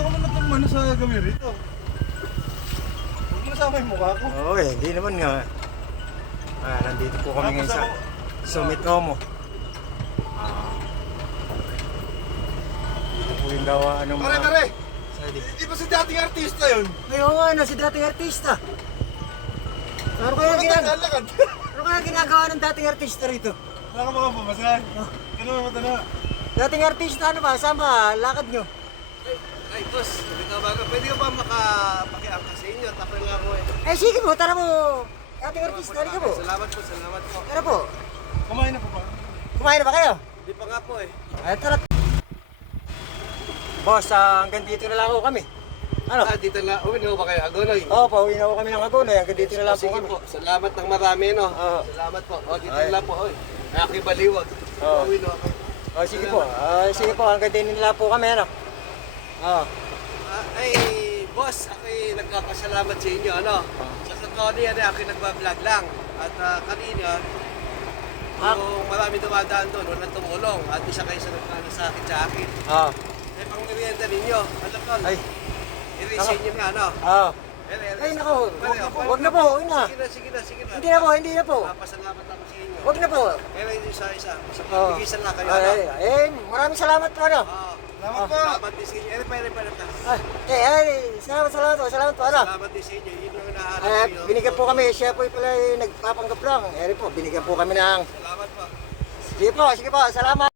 Gusto ko naman itong sa gabi rito. Huwag mo nasama yung mukha ko. Oo hindi naman nga. Nandito po kami ngayon sa Sumitomo. Ito po yung gawa ng mga... Pare! Hindi ba si dating artista yun? Ayaw nga si dating artista. Ano kaya ginagawa ng dating artista rito? Wala ka mga pamasahe. Ganun naman ito na. Dating artista ano ba? Saan ba? Lakad nyo? Ay, boss, pwede ka ba makapakiangka sa inyo? Tapos lang ako eh. Eh sige po, tara mo. Dating artista, halika po. Salamat po, salamat po. Tara po. Kumain na po ba? Kumain na ba kayo? Hindi pa nga po eh. Ay, tara. Boss, hanggang dito na lang ako kami. Ano? Dito na, uwi na ba kayo? Agonoy? Oo, pauwi na ako kami ng Hagonoy. Hanggang dito na lang po Sige kami. po, salamat ng marami no. Oo. Salamat po. Dito Ay. na lang po. Aki baliwag. Oo. Uwi na ako. Sige po. Sige po, hanggang dito na lang po kami. Ano? Oo. Ay, boss, ako'y nagpapasalamat sa inyo, ano? Sa totoo niya, ako'y nagbablog lang. At kanina, kung marami dumadaan doon, walang tumulong. At isa kayo sa nagkakasakit sa akin. Oo. Eh, pang merienda ninyo, alam ko, Ay. i-resign nyo na, ano? Oo. Ay, naku. Huwag na po. Huwag na. Sige na. Hindi na po, hindi na po. Papasalamat ako sa inyo. Huwag na po. Pero hindi isa-isa. Oo. Bigisan lang kayo, ano? Maraming salamat po, ano? Salamat po! Salamat din sa inyo. Pa. Salamat po, ano? Salamat din sa inyo. Yun ang hinahanap ko. Binigyan po kami, siya po pala nagpapanggap lang. Eri po, binigyan po kami ng... Salamat po. Sige po, salamat.